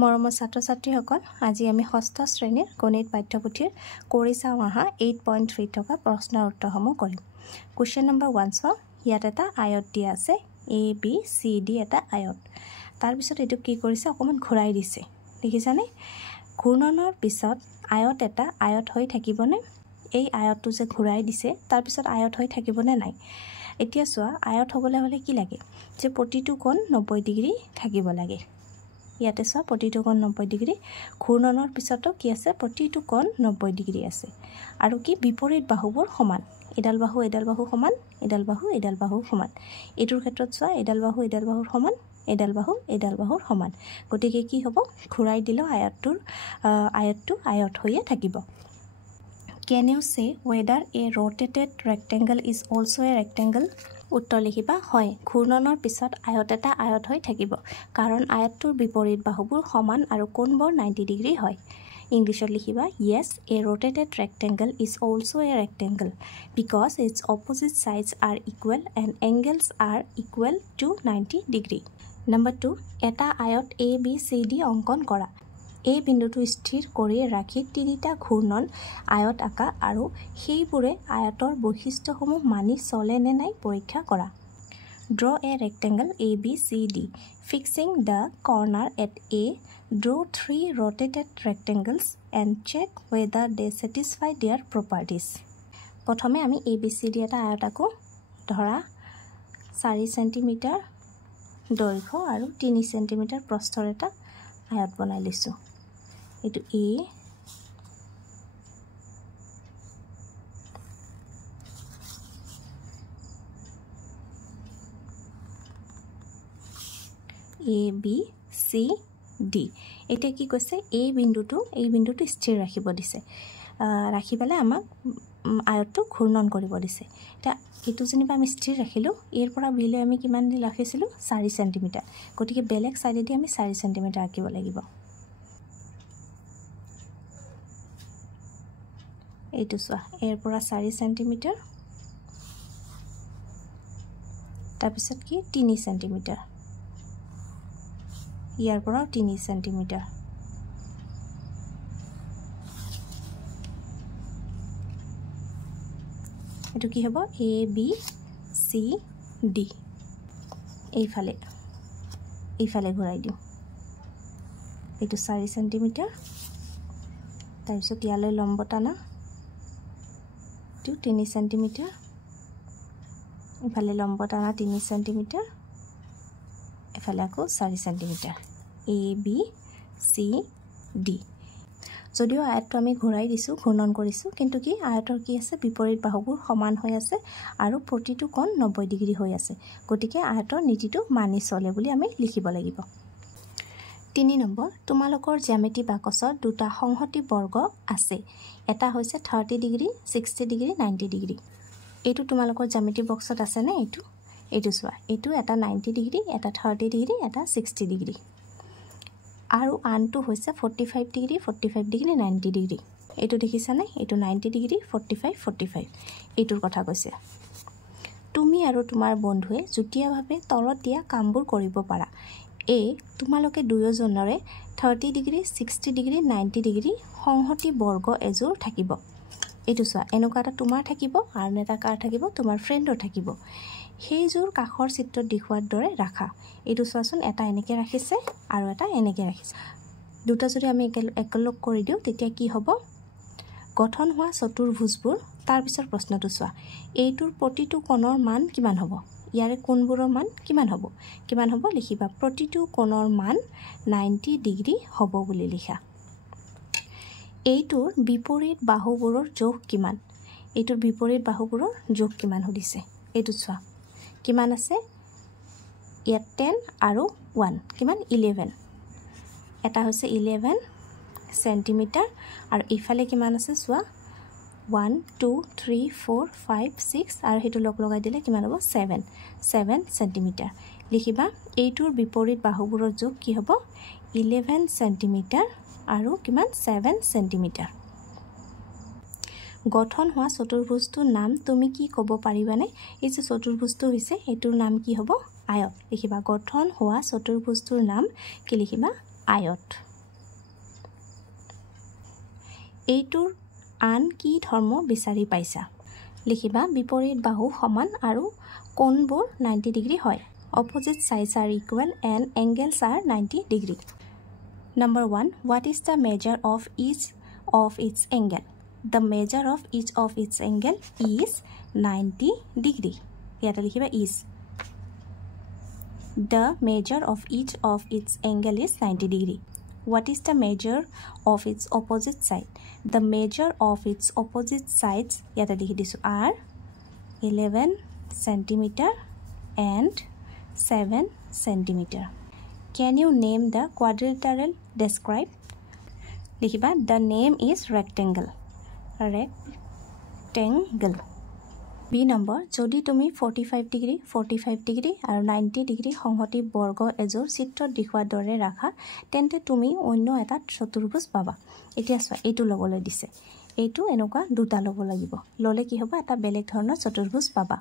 মৰমৰ ছাত্ৰ-ছাত্ৰীসকল আজি আমি ষষ্ঠ শ্ৰেণীৰ গণিত পাঠ্যপুথিৰ কৰি চাওঁ আহা 8.3 থকা প্ৰশ্নৰ উত্তৰসমূহ কৰিম। কোৱেশ্চন নম্বৰ 1 চাও। ইয়াত এটা আয়ত দিয়া আছে A B C D এটা আয়ত। তাৰ পিছত এটো কি কৰিছে অকমান ঘূৰাই দিছে। দেখিছানে? ঘূৰ্ণনৰ পিছত আয়ত এটা আয়ত হৈ থাকিবনে? এই আয়তটো যে ঘূৰাই দিছে তাৰ পিছত আয়ত হৈ থাকিবনে নাই? এতিয়া চোৱা আয়ত হ'বলৈ হলে কি লাগে যে প্ৰতিটো কোণ 90 ডিগ্ৰী থাকিব লাগে। ইয়াতে চোৱা প্ৰতিটো কোণ 90 ডিগ্ৰী ঘূৰ্ণনৰ পিছতো কি আছে প্ৰতিটো কোণ 90 ডিগ্ৰী আছে আৰু কি বিপৰীত বাহুবোৰ সমান এডাল বাহু সমান এডাল বাহু সমান এটোৰ ক্ষেত্ৰত চোৱা এডাল বাহুৰ সমান এডাল বাহুৰ সমান গতিকে কি হ'ব ঘূৰাই দিলে আয়তটো আয়ত হৈয়ে থাকিব। Can you say whether a rotated rectangle is also a rectangle? উত্তৰ লিখিবা হয় ঘূৰ্ণনৰ পিছত আয়ত এটা আয়ত হৈ থাকিব কাৰণ আয়তটোৰ বিপৰীত বাহুবোৰ সমান আৰু কোণবোৰ 90 ডিগ্ৰী হয়। ইংলিছত লিখিবা yes a rotated rectangle is also a rectangle because its opposite sides are equal and angles are equal to 90 degree. Number 2 এটা আয়ত A B C D অঙ্কন কৰা। এই বিন্দুটো স্থিৰ কৰি ৰাখি তিনিটা ঘূৰ্ণন আয়ত আঁকা আৰু সেইবোৰে আয়তৰ বৈশিষ্ট্যসমূহ মানি চলে নে নাই পৰীক্ষা কৰা। Draw a rectangle ABCD. Fixing the corner at A, draw 3 rotated rectangles and check whether they satisfy their properties. প্ৰথমে আমি ABCD এটা আয়ত আঁকো। ধৰা 4 সেন্টিমিটাৰ দৈৰ্ঘ্য আৰু 3 সেন্টিমিটাৰ প্ৰস্থৰ এটা আয়ত বনাই লৈছো। এটো A B C D এটা কি কৈছে এই বিন্দুটো স্থিৰ ৰাখিব দিছে ৰাখি পেলে আমাক আয়তটো ঘূৰ্ণন কৰিব দিছে। এটা এটো যেনিবা আমি স্থিৰ ৰাখিলো এৰ পৰা বিলে আমি কিমান দি ৰাখিছিলো 4 সেন্টিমিটাৰ গতিকে বেলেগ সাইডে দি আমি 4 সেন্টিমিটাৰ ৰাখিব লাগিব। এইটো চোৱা এৰ পৰা 4 সেন্টিমিটাৰ তাৰপিছত কি 3 সেন্টিমিটাৰ ইয়াৰ পৰা 3 সেন্টিমিটাৰ এটো কি হ'ব A B C D এইফালে ঘূৰাই দিও এটো 4 সেন্টিমিটাৰ তাৰপিছত ইয়ালৈ লম্ব টানা 3 সেন্টিমিটাৰ ইফালে লম্ব টানা 3 সেন্টিমিটাৰ এফালে আকৌ 4 centimetre A B C D যদিও আয়তটো আমি ঘূৰাই দিছো ঘূৰ্ণন কৰিছো কিন্তু কি আয়তৰ কি আছে বিপৰীত বাহুবোৰ সমান হৈ আছে আৰু প্ৰতিটো কোণ 90 ডিগ্ৰী হৈ আছে গতিকে আয়তৰ নীতিটো মানি চলে বুলি আমি লিখিব লাগিব। 3 নম্বৰ তোমালোকৰ জ্যামিতি বাকচত দুটা সংহতি বৰ্গ আছে এটা হৈছে 30 ডিগ্ৰী 60 ডিগ্ৰী 90 ডিগ্ৰী এইটো তোমালোকৰ জ্যামিতি বক্সত আছে নে এইটো চোৱা এইটো এটা 90 ডিগ্ৰী এটা 30 ডিগ্ৰী এটা 60 ডিগ্ৰী আৰু আনটো হৈছে 45 ডিগ্ৰী 90 ডিগ্ৰী এইটো দেখিছা নে এইটো 90 ডিগ্ৰী 45 এইটোৰ কথা কৈছে। তুমি আৰু তোমাৰ বন্ধুৱে যুটীয়াভাৱে তলত দিয়া কামবোৰ কৰিব পাৰা। এ তোমালোকে দুয়োজনৰে 30 ডিগ্ৰী 60 ডিগ্ৰী 90 ডিগ্ৰী সংহতি বৰ্গ এজোৰ থাকিব। এইটো চোৱা এনেকুৱা এটা তোমাৰ থাকিব আৰু এটা কাৰ থাকিব তোমাৰ ফ্ৰেণ্ডৰ থাকিব সেইজোৰ কাষৰ চিত্ৰত দেখুৱাৰ দৰে ৰাখা। এইটো চোৱাচোন এটা এনেকে ৰাখিছে আৰু এটা এনেকে ৰাখিছে দুটা যদি আমি একেলগ কৰি দিও তেতিয়া কি হ'ব গঠন হোৱা চতুৰ্ভুজবোৰ তাৰ পিছৰ প্ৰশ্নটো চোৱা এইটোৰ প্ৰতিটো কোণৰ মান কিমান হ'ব ইয়াৰে কোণবোৰৰ মান কিমান হ'ব লিখিবা প্ৰতিটো কোণৰ মান 90 ডিগ্ৰী হ'ব বুলি লিখা। এইটোৰ বিপৰীত বাহুবোৰৰ যোগ কিমান এইটোৰ বিপৰীত বাহুবোৰৰ যোগ কিমান সুধিছে এইটো চোৱা কিমান আছে ইয়াত 10 আৰু 1 কিমান 11 এটা হৈছে 11 সেন্টিমিটাৰ আৰু ইফালে কিমান আছে চোৱা 1 2 3 4 5 6 আৰু হেতু লগাই দিলে কিমান হ'ব 7 সেন্টিমিটাৰ লিখিবা এইটোৰ বিপৰীত বাহুবোৰৰ যোগ কি হ'ব 11 সেন্টিমিটাৰ আৰু কিমান 7 সেন্টিমিটাৰ। গঠন হোৱা চতুৰ্ভুজটোৰ নাম তুমি কি ক'ব পাৰিবানে এই যে চতুৰ্ভুজটো হৈছে এটোৰ নাম কি হ'ব আয়ত লিখিবা গঠন হোৱা চতুৰ্ভুজটোৰ নাম কি লিখিবা আয়ত। এইটোৰ আন কি ধৰ্ম বিচাৰি পাইছা লিখিবা বিপৰীত বাহু সমান আৰু কোণবোৰ 90 ডিগ্ৰী হয় opposite sides are equal and angles are 90 degree number 1 what is the measure of each of its angle the measure of each of its angle is 90 degree ইয়াতে লিখিবা is the measure of each of its angle is 90 degree what is the measure of its opposite side the measure of its opposite sides ইয়াতে লিখি দিছো are 11 centimeter and 7 centimeter can you name the quadrilateral described likhiba the name is rectangle b number jodi tumi 45 degree আৰু 90 degree সংহতি বৰ্গ এজোৰ চিত্ৰত দেখুৱা দৰে ৰাখা তেন্তে তুমি অন্য এটা চতুৰ্ভুজ পাবা এতিয়া চোৱা এইটো লবলৈ দিছে এইটো এনেকুৱা দুটা লব লাগিব ললে কি হ'ব এটা বেলেগ ধৰণৰ চতুৰ্ভুজ পাবা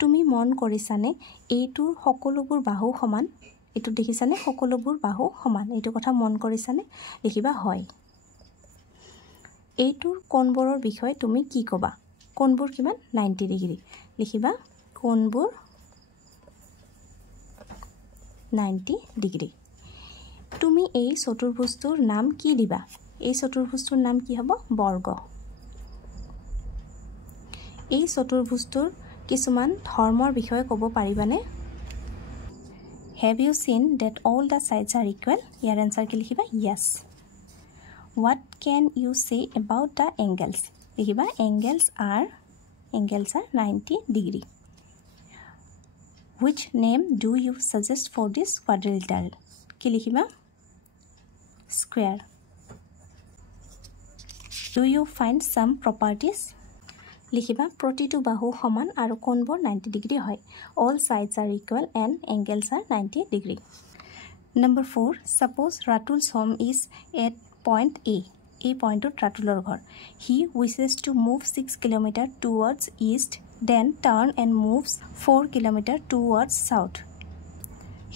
তুমি মন কৰিছানে এইটোৰ সকলোবোৰ বাহু সমান এইটো দেখিছানে সকলোবোৰ বাহু সমান এইটো কথা মন কৰিছানে লিখিবা হয় এইটোৰ কোণবোৰৰ বিষয়ে তুমি কি ক'বা কোণবোৰ কিমান 90 ডিগ্ৰী লিখিবা কোণবোৰ 90 ডিগ্ৰী তুমি এই চতুৰ্ভুজটোৰ নাম কি দিবা এই চতুৰ্ভুজটোৰ নাম কি হ'ব বৰ্গ এই চতুৰ্ভুজটোৰ কিছুমান ধৰ্মৰ বিষয়ে ক'ব পাৰিবানে Have you seen that all the sides are equal? Your answer ki likhiba yes. What can you say about the angles? Likhiba angles are 90 degree. Which name do you suggest for this quadrilateral? Ki likhiba square. Do you find some properties? লিখিবা প্ৰতিটো বাহু সমান আৰু কোণবোৰ 90 degree হয় all sides are equal and angles are 90 degree number 4 suppose Ratul's home is at point A এই পইণ্টত ৰাতুলৰ ঘৰ he wishes to move 6 km towards east then turn and moves 4 km towards south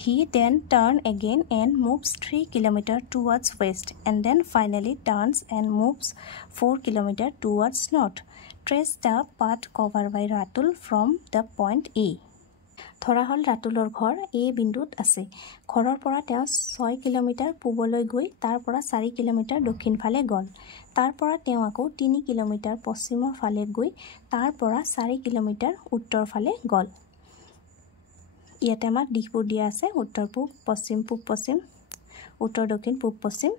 he then turn again and moves 3 km towards west and then finally turns and moves 4 km towards north Trace the path covered by Ratul from the point A. ধৰা হল ৰাতুলৰ ঘৰ A বিন্দুত আছে ঘৰৰ পৰা তেওঁ 6 kilometre পূবলৈ গৈ তাৰ পৰা 4 কিলোমিটাৰ দক্ষিণ ফালে গল তাৰ পৰা তেওঁ আকৌ 3 কিলোমিটাৰ পশ্চিমৰ ফালে গৈ তাৰ পৰা 4 কিলোমিটাৰ উত্তৰ ফালে গল ইয়াতে আমাৰ দিশবোৰ দিয়া আছে উত্তৰ পূব পশ্চিম উত্তৰ দক্ষিণ পূব পশ্চিম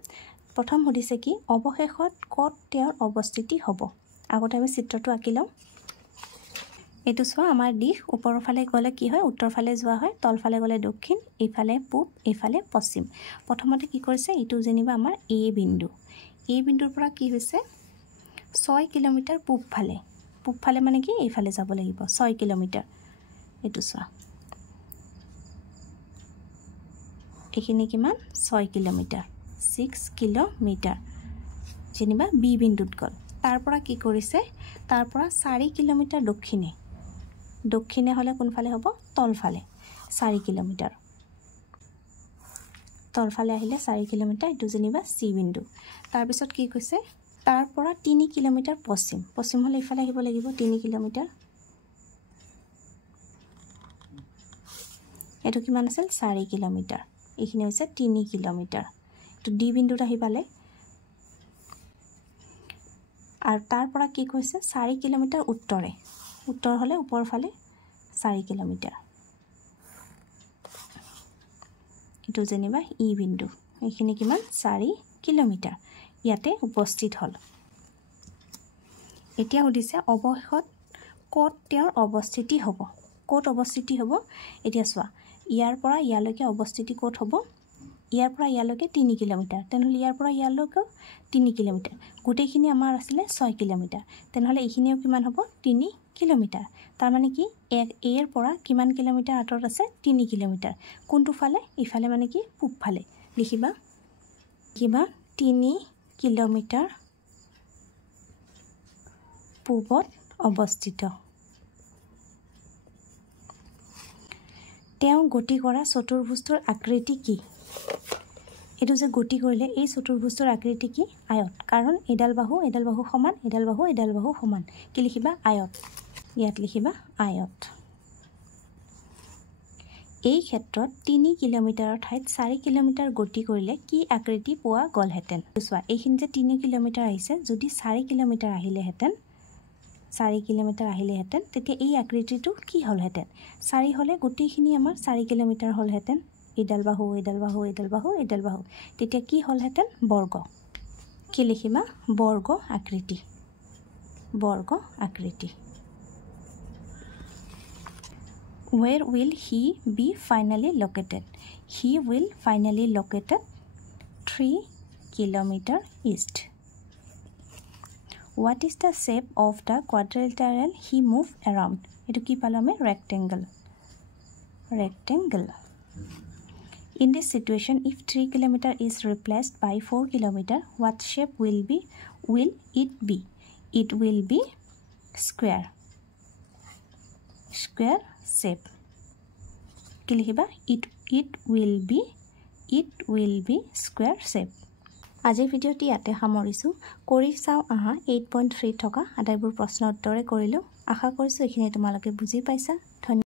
প্ৰথম সুধিছে কি অৱশেষত ক'ত তেওঁৰ অৱস্থিতি হ'ব আগতে আমি চিত্ৰটো আঁকিলাম এটো সোৱা আমাৰ দিশ ওপৰৰ ফালে গলে কি হয় উত্তৰ ফালে যোৱা হয় তল ফালে গলে দক্ষিণ ইফালে পূব ইফালে পশ্চিম প্ৰথমতে কি কৰিছে ইটো জেনিবা আমাৰ এ বিন্দুৰ পৰা কি হৈছে 6 কিলোমিটাৰ পূব ফালে মানে কি ইফালে যাব লাগিব 6 কিলোমিটাৰ এটো সোৱা এখিনি কিমান 6 কিলোমিটাৰ 6 কিলোমিটাৰ জেনিবা বি বিন্দুত গল তাৰ পৰা কি কৰিছে তাৰ পৰা 4 কিলোমিটাৰ দক্ষিণে হলে কোন ফালে হ'ব তল ফালে 4 কিলোমিটাৰ তল ফালে আহিলে 4 কিলোমিটাৰ এটো জেনিবা সি বিন্দু তাৰ পিছত কি কৈছে তাৰ পৰা 3 কিলোমিটাৰ পশ্চিম হলে ইফালে আহিব লাগিব 3 কিলোমিটাৰ এটো কিমান আছিল 4 কিলোমিটাৰ এইখিনি হৈছে 3 কিলোমিটাৰ তো ডি বিন্দুত আহি পালে আৰ তাৰ পৰা কি কৈছে 4 কিলোমিটাৰ উত্তৰ হলে ওপৰ ফালে 4 কিলোমিটাৰ এটো জেনিবা ই বিন্দু এইখিনি কিমান 4 কিলোমিটাৰ ইয়াতে উপস্থিত হল এতিয়া উদিছে অৱশেষত ক'ত তেওঁৰ অৱস্থিতি হ'ব এতিয়া চোৱা ইয়াৰ পৰা ইয়ালৈকে অৱস্থিতি ক'ত হ'ব ইয়াৰ পৰা ইয়ালৈকে 3 কিলোমিটাৰ তেনেহলে ইয়াৰ পৰা ইয়ালৈকে 3 কিলোমিটাৰ গুটেখিনি আমাৰ আছিল 6 কিলোমিটাৰ তেনেহলে এইখিনিও কিমান হ'ব 3 কিলোমিটাৰ তাৰ মানে কি এৰ পৰা কিমান কিলোমিটাৰ আঁতৰত আছে 3 কিলোমিটাৰ কোনটো ফালে ইফালে মানে কি পূব ফালে লিখিবা 3 কিলোমিটাৰ পূবত অৱস্থিত তেওঁ গতি কৰা চতুৰ্ভুজটোৰ আকৃতি কি এইটো যে গতি কৰিলে এই চতুৰ্ভুজৰ আকৃতি কি আয়ত কাৰণ এডাল বাহু সমান এডাল বাহু সমান কি লিখিবা আয়ত ইয়াত লিখিবা আয়ত এই ক্ষেত্ৰত 3 কিলোমিটাৰৰ ঠাইত 4 কিলোমিটাৰ গতি কৰিলে কি আকৃতি পোৱা গলহেতেন চোৱা এইখিনি যে 3 কিলোমিটাৰ আহিছে যদি 4 কিলোমিটাৰ আহিলেহেতেন তেতিয়া এই আকৃতিটো কি হলহেতেন 4 হলে গোটেইখিনি আমাৰ 4 কিলোমিটাৰ হলহেতেন এডাল বাহু তেতিয়া কি হলহেতেন বৰ্গ কি লিখিবা বৰ্গ আকৃতি Where will he be finally located? He will finally located 3 kilometer east. What is the shape of the quadrilateral he moved around? Etu ki palo ame rectangle. In this situation, if 3 kilometer is replaced by 4 kilometer, what shape will it be? It will be square shape. Ki likhiba it will be square shape. আজিৰ ভিডিঅ'টি ইয়াতে সামৰিছোঁ কৰি চাওঁ আহা 8.3 থকা আটাইবোৰ প্ৰশ্ন উত্তৰে কৰিলোঁ আশা কৰিছোঁ এইখিনি তোমালোকে বুজি পাইছা